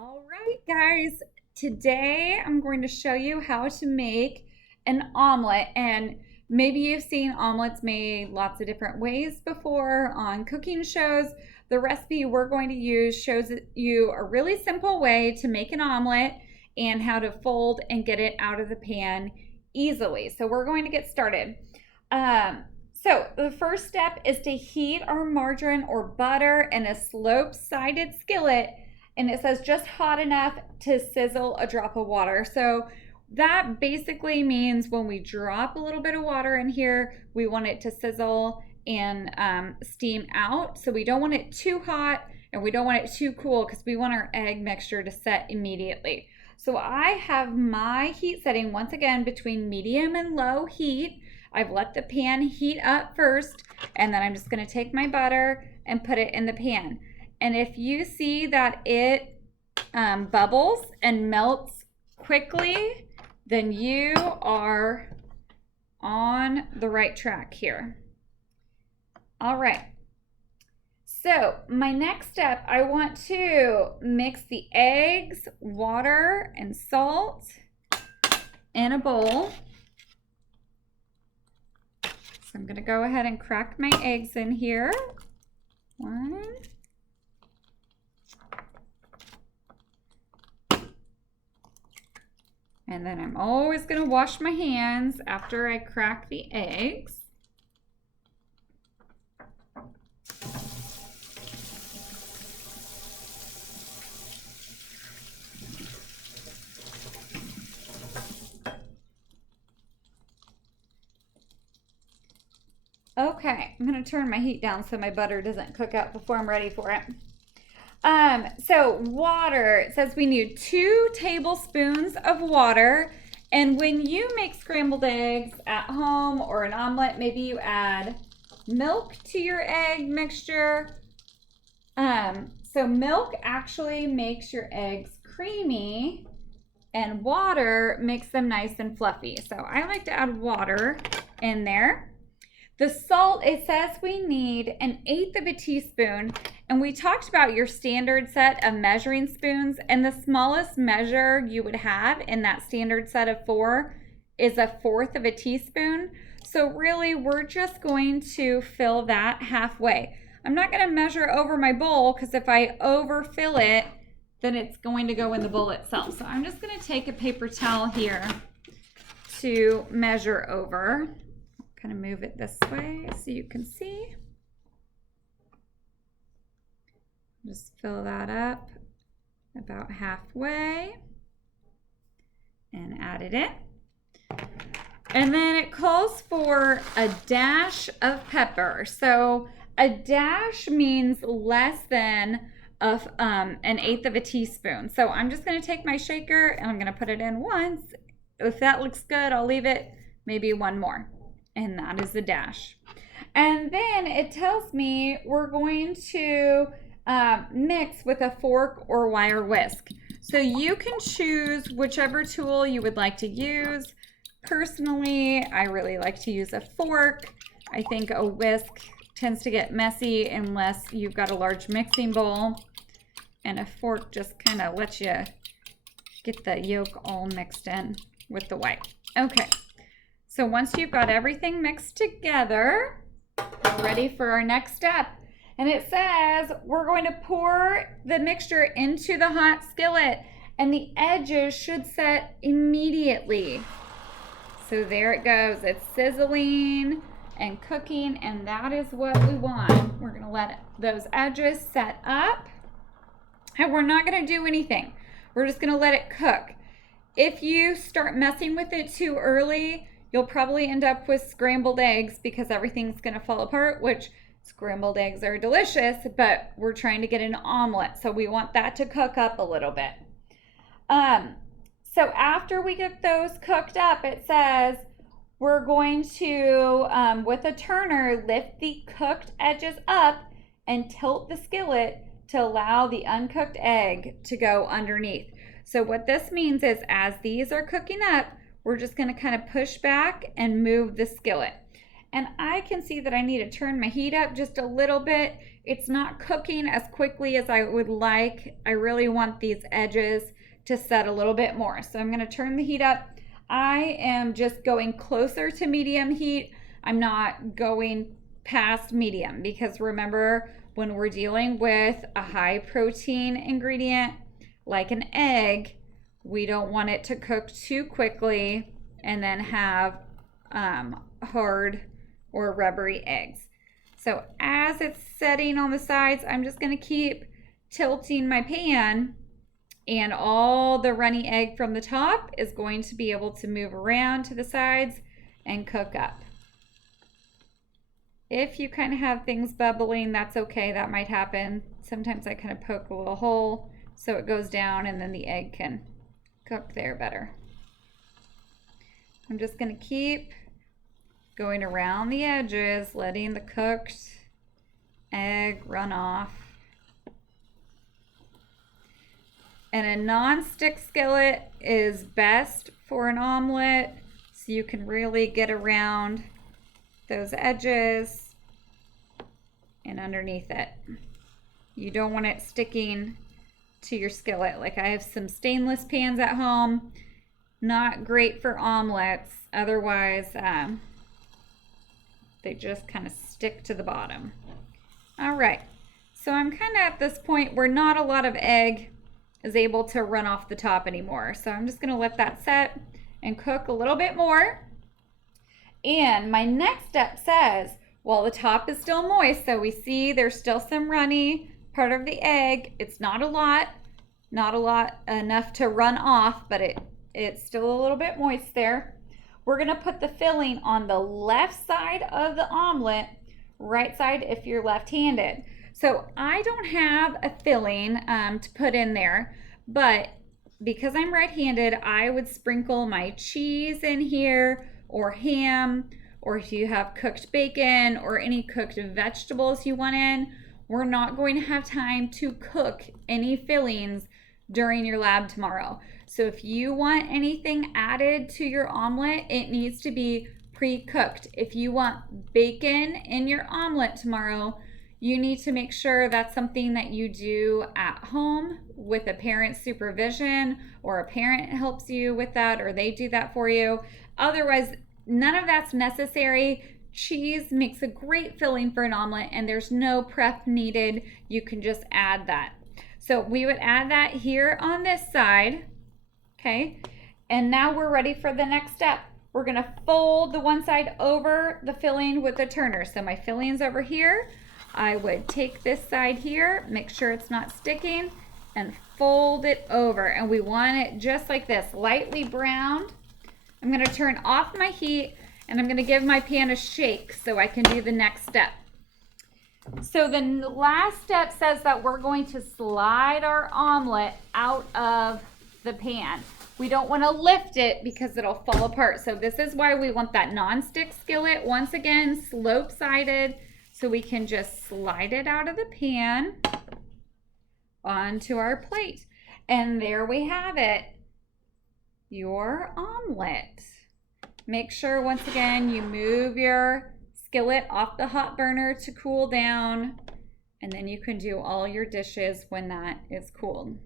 All right, guys, today I'm going to show you how to make an omelet. And maybe you've seen omelets made lots of different ways before on cooking shows. The recipe we're going to use shows you a really simple way to make an omelet and how to fold and get it out of the pan easily. So we're going to get started. So the first step is to heat our margarine or butter in a slope-sided skillet, and it says just hot enough to sizzle a drop of water. So that basically means when we drop a little bit of water in here, we want it to sizzle and steam out. So we don't want it too hot and we don't want it too cool because we want our egg mixture to set immediately. So I have my heat setting once again between medium and low heat. I've let the pan heat up first, and then I'm just going to take my butter and put it in the pan. And if you see that it bubbles and melts quickly, then you are on the right track here. All right. So my next step, I want to mix the eggs, water, and salt in a bowl. So I'm going to go ahead and crack my eggs in here. One. And then I'm always going to wash my hands after I crack the eggs. Okay, I'm going to turn my heat down so my butter doesn't cook out before I'm ready for it. So water, it says we need 2 tablespoons of water. And when you make scrambled eggs at home or an omelet, maybe you add milk to your egg mixture. So milk actually makes your eggs creamy and water makes them nice and fluffy. So I like to add water in there. The salt, it says we need 1/8 of a teaspoon, and we talked about your standard set of measuring spoons, and the smallest measure you would have in that standard set of 4 is 1/4 of a teaspoon. So really, we're just going to fill that halfway. I'm not going to measure over my bowl because if I overfill it, then it's going to go in the bowl itself. So I'm just going to take a paper towel here to measure over. Kind of move it this way so you can see. Just fill that up about halfway and add it in. And then it calls for a dash of pepper. So a dash means less than 1/8 of a teaspoon. So I'm just going to take my shaker and I'm going to put it in once. If that looks good, I'll leave it maybe one more. And that is a dash. And then it tells me we're going to mix with a fork or wire whisk. So you can choose whichever tool you would like to use. Personally, I really like to use a fork. I think a whisk tends to get messy unless you've got a large mixing bowl. And a fork just kind of lets you get the yolk all mixed in with the white. Okay. So once you've got everything mixed together, we're ready for our next step. And it says we're going to pour the mixture into the hot skillet and the edges should set immediately. So there it goes. It's sizzling and cooking, and that is what we want. We're going to let those edges set up, and we're not going to do anything. We're just going to let it cook. If you start messing with it too early, you'll probably end up with scrambled eggs because everything's going to fall apart, which scrambled eggs are delicious, but we're trying to get an omelet, so we want that to cook up a little bit. So after we get those cooked up, it says we're going to, with a turner, lift the cooked edges up and tilt the skillet to allow the uncooked egg to go underneath. So what this means is as these are cooking up, we're just going to kind of push back and move the skillet. and I can see that I need to turn my heat up just a little bit. It's not cooking as quickly as I would like. I really want these edges to set a little bit more. So I'm going to turn the heat up. I am just going closer to medium heat. I'm not going past medium because remember, when we're dealing with a high protein ingredient like an egg, we don't want it to cook too quickly and then have hard or rubbery eggs. So as it's setting on the sides, I'm just going to keep tilting my pan, and all the runny egg from the top is going to be able to move around to the sides and cook up. If you kind of have things bubbling, that's okay. That might happen. Sometimes I kind of poke a little hole so it goes down and then the egg can cook there better. I'm just going to keep going around the edges, letting the cooked egg run off. And a non-stick skillet is best for an omelet, so you can really get around those edges and underneath it. You don't want it sticking to your skillet. Like I have some stainless pans at home, not great for omelets. Otherwise, they just kind of stick to the bottom. All right, so I'm kind of at this point where not a lot of egg is able to run off the top anymore. So I'm just gonna let that set and cook a little bit more. And my next step says, well, the top is still moist, so we see there's still some runny part of the egg. It's not a lot enough to run off, but it's still a little bit moist there. We're gonna put the filling on the left side of the omelet, right side if you're left-handed. So I don't have a filling to put in there, but because I'm right-handed, I would sprinkle my cheese in here, or ham, or if you have cooked bacon or any cooked vegetables you want in. We're not going to have time to cook any fillings during your lab tomorrow. So if you want anything added to your omelet, it needs to be pre-cooked. If you want bacon in your omelet tomorrow, you need to make sure that's something that you do at home with a parent's supervision, or a parent helps you with that, or they do that for you. Otherwise, none of that's necessary. Cheese makes a great filling for an omelet, and there's no prep needed. You can just add that. So we would add that here on this side, okay? And now we're ready for the next step. We're gonna fold the one side over the filling with the turner. So my filling's over here. I would take this side here, make sure it's not sticking, and fold it over. And we want it just like this, lightly browned. I'm gonna turn off my heat, and I'm gonna give my pan a shake so I can do the next step. So the last step says that we're going to slide our omelet out of the pan. We don't want to lift it because it'll fall apart. So this is why we want that non-stick skillet. Once again, slope-sided, so we can just slide it out of the pan onto our plate. And there we have it, your omelet. Make sure, once again, you move your skillet off the hot burner to cool down, and then you can do all your dishes when that is cooled.